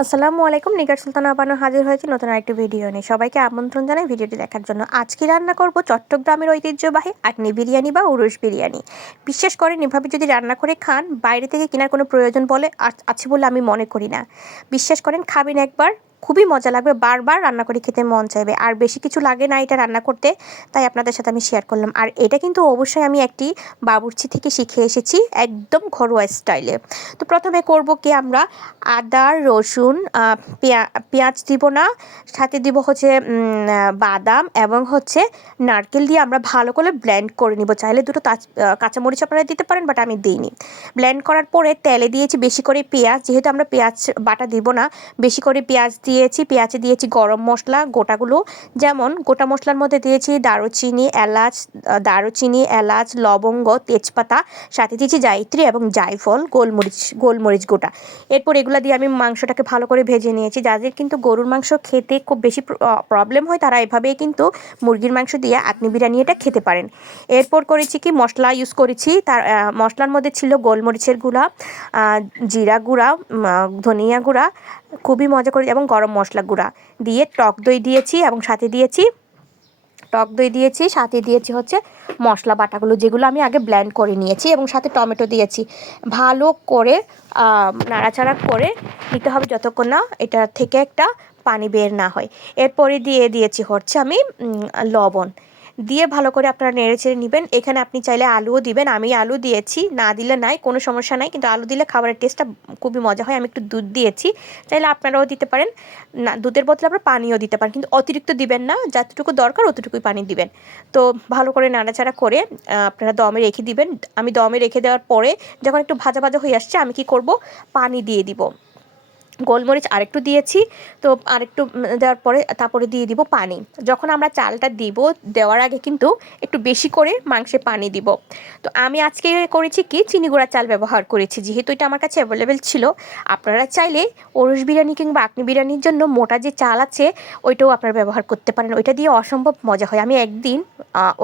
আসসালামু আলাইকুম। নিগার সুলতানা বানু হাজির হয়েছে নতুন আরেকটি ভিডিও নিয়ে। সবাইকে আমন্ত্রণ জানাই ভিডিওটি দেখার জন্য। আজকে রান্না করব চট্টগ্রামের ঐতিহ্যবাহী আটনি বিরিয়ানি বা উরুশ বিরিয়ানি। বিশ্বাস করেন এভাবে যদি রান্না করে খান বাইরে থেকে কেনার কোনো প্রয়োজন আছে বলে আমি মনে করি না। বিশ্বাস করেন খাবেন একবার, খুবই মজা লাগবে, বারবার রান্না করে খেতে মন চাইবে। আর বেশি কিছু লাগে না এটা রান্না করতে, তাই আপনাদের সাথে আমি শেয়ার করলাম। আর এটা কিন্তু অবশ্যই আমি একটি বাবুর্চি থেকে শিখে এসেছি, একদম ঘরোয়া স্টাইলে। তো প্রথমে করব কি, আমরা আদা রসুন পেঁয়াজ দিব না, সাথে দিব হচ্ছে বাদাম এবং হচ্ছে নারকেল দিয়ে আমরা ভালো করে ব্লেন্ড করে নিব। চাইলে দুটো কাঁচামরিচ আপনারা দিতে পারেন, বাট আমি দিইনি। ব্লেন্ড করার পরে তেলে দিয়েছি বেশি করে পেঁয়াজ, যেহেতু আমরা পেঁয়াজ বাটা দিব না, বেশি করে পেঁয়াজ দিয়েছি। পেঁয়াজে দিয়েছি গরম মশলা গোটাগুলো, যেমন গোটা মশলার মধ্যে দিয়েছি দারুচিনি, এলাচ, লবঙ্গ, তেজপাতা, সাথে দিয়েছি জায়িত্রী এবং জায়ফল, গোলমরিচ গোটা। এরপর এগুলো দিয়ে আমি মাংসটাকে ভালো করে ভেজে নিয়েছি। যাদের কিন্তু গরুর মাংস খেতে খুব বেশি প্রবলেম হয় তারা এভাবেই কিন্তু মুরগির মাংস দিয়ে আটনি বিরিয়ানি এটা খেতে পারেন। এরপর করেছি কি, মশলা ইউজ করেছি। তার মশলার মধ্যে ছিল গোলমরিচের গুঁড়া, জিরা গুঁড়া, ধনিয়া গুঁড়া, খুবই মজা করে, এবং গরম মশলা গুঁড়া দিয়ে টক দই দিয়েছি, এবং সাথে দিয়েছি হচ্ছে মশলা বাটাগুলো, যেগুলো আমি আগে ব্লেন্ড করে নিয়েছি, এবং সাথে টমেটো দিয়েছি। ভালো করে নাড়াচাড়া করে নিতে হবে যতক্ষণ না এটা থেকে একটা পানি বের না হয়। এরপরে দিয়েছি হচ্ছে আমি লবণ দিয়ে ভালো করে আপনারা নেড়ে চেড়ে নেবেন। এখানে আপনি চাইলে আলুও দিবেন, আমি আলু দিয়েছি, না দিলে নাই, কোনো সমস্যা নাই, কিন্তু আলু দিলে খাবারের টেস্টটা খুবই মজা হয়। আমি একটু দুধ দিয়েছি, চাইলে আপনারাও দিতে পারেন, না দুধের বদলে আপনারা পানিও দিতে পারেন, কিন্তু অতিরিক্ত দিবেন না, যতটুকু দরকার অতটুকুই পানি দিবেন। তো ভালো করে নাড়াচাড়া করে আপনারা দমে রেখে দিবেন। আমি দমে রেখে দেওয়ার পরে যখন একটু ভাজা ভাজা হয়ে আসছে, আমি কি করব, পানি দিয়ে দিব। গোলমরিচ আরেকটু দিয়েছি, তো আরেকটু দেওয়ার পরে তারপরে দিয়ে দিব পানি। যখন আমরা চালটা দেওয়ার আগে কিন্তু একটু বেশি করে মাংসে পানি দিব। তো আমি আজকে করেছি কি, চিনি গুঁড়া চাল ব্যবহার করেছি, যেহেতু এটা আমার কাছে অ্যাভেলেবেল ছিল। আপনারা চাইলে ওরস বিরিয়ানি কিংবা আটনি বিরিয়ানির জন্য মোটা যে চাল আছে ওইটাও আপনারা ব্যবহার করতে পারেন, ওইটা দিয়ে অসম্ভব মজা হয়। আমি একদিন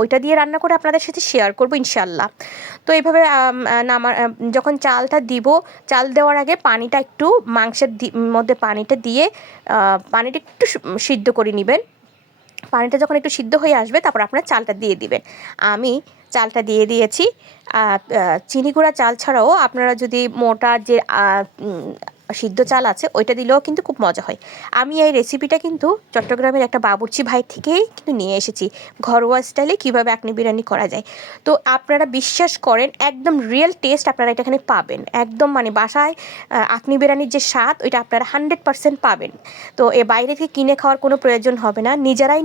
ওইটা দিয়ে রান্না করে আপনাদের সাথে শেয়ার করব ইনশাল্লাহ। তো এইভাবে যখন চাল দেওয়ার আগে পানিটা একটু মাংসের মধ্যে পানিটা দিয়ে পানিটা একটু সিদ্ধ করে নেবেন। পানিটা যখন একটু সিদ্ধ হয়ে আসবে তারপর আপনারা চালটা দিয়ে দিবেন। আমি চালটা দিয়ে দিয়েছি। চিনি গুঁড়া চাল ছাড়াও আপনারা যদি মোটা যে সিদ্ধ চাল আছে ওইটা দিলেও কিন্তু খুব মজা হয়। আমি এই রেসিপিটা কিন্তু চট্টগ্রামের একটা বাবুর্চি ভাই থেকেই কিন্তু নিয়ে এসেছি, ঘরোয়া স্টাইলে কীভাবে আটনি বিরিয়ানি করা যায়। তো আপনারা বিশ্বাস করেন একদম রিয়েল টেস্ট আপনারা এটা এখানে পাবেন, একদম মানে বাসায় আটনি বিরিয়ানির যে স্বাদ ওইটা আপনারা 100% পাবেন। তো বাইরে থেকে কিনে খাওয়ার কোনো প্রয়োজন হবে না,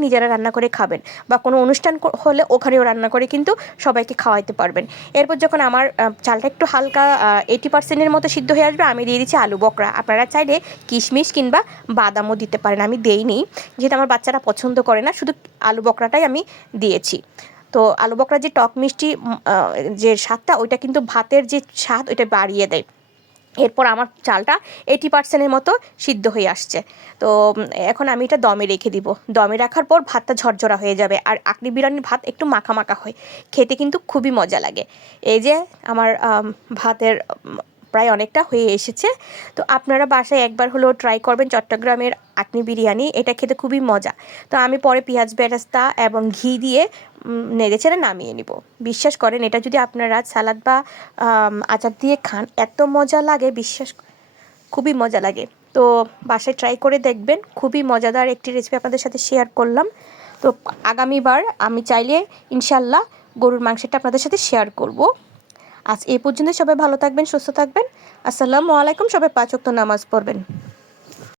নিজেরা রান্না করে খাবেন, বা কোনো অনুষ্ঠান হলে ওখানেও রান্না করে কিন্তু সবাইকে খাওয়াইতে পারবেন। এরপর যখন আমার চালটা একটু হালকা 80%-এর মতো সিদ্ধ হয়ে আসবে, আমি দিয়ে দিচ্ছি আলু বকরা। আপনারা চাইলে কিশমিশ কিংবা বাদামও দিতে পারেন, আমি দেইনি যেহেতু আমার বাচ্চারা পছন্দ করে না, শুধু আলু বকরাটাই আমি দিয়েছি। তো আলু বকরা যে টক মিষ্টি যে স্বাদটা, ওইটা কিন্তু ভাতের যে স্বাদ ওইটা বাড়িয়ে দেয়। এরপর আমার চালটা 80%-এর মতো সিদ্ধ হয়ে আসছে। তো এখন আমি এটা দমে রেখে দিব। দমে রাখার পর ভাতটা ঝরঝরা হয়ে যাবে, আর আটনি বিরিয়ানির ভাত একটু মাখা মাখা হয়, খেতে কিন্তু খুবই মজা লাগে। এই যে আমার ভাতের প্রায় অনেকটা হয়ে এসেছে। তো আপনারা বাসায় একবার হলেও ট্রাই করবেন চট্টগ্রামের আটনি বিরিয়ানি, এটা খেতে খুবই মজা। তো আমি পরে পেঁয়াজ বেরেস্তা এবং ঘি দিয়ে নেড়েচেড়ে নামিয়ে নিব। বিশ্বাস করেন এটা যদি আপনারা সালাদ বা আচার দিয়ে খান এত মজা লাগে, খুবই মজা লাগে। তো বাসায় ট্রাই করে দেখবেন, খুবই মজাদার একটি রেসিপি আপনাদের সাথে শেয়ার করলাম। তো আগামীবার আমি চাইলে ইনশাল্লাহ গরুর মাংসটা আপনাদের সাথে শেয়ার করব। আজ এই পর্যন্ত, সবাই ভালো থাকবেন, সুস্থ থাকবেন। আসসালামু আলাইকুম। সবাই 5 ওয়াক্ত নামাজ পড়বেন।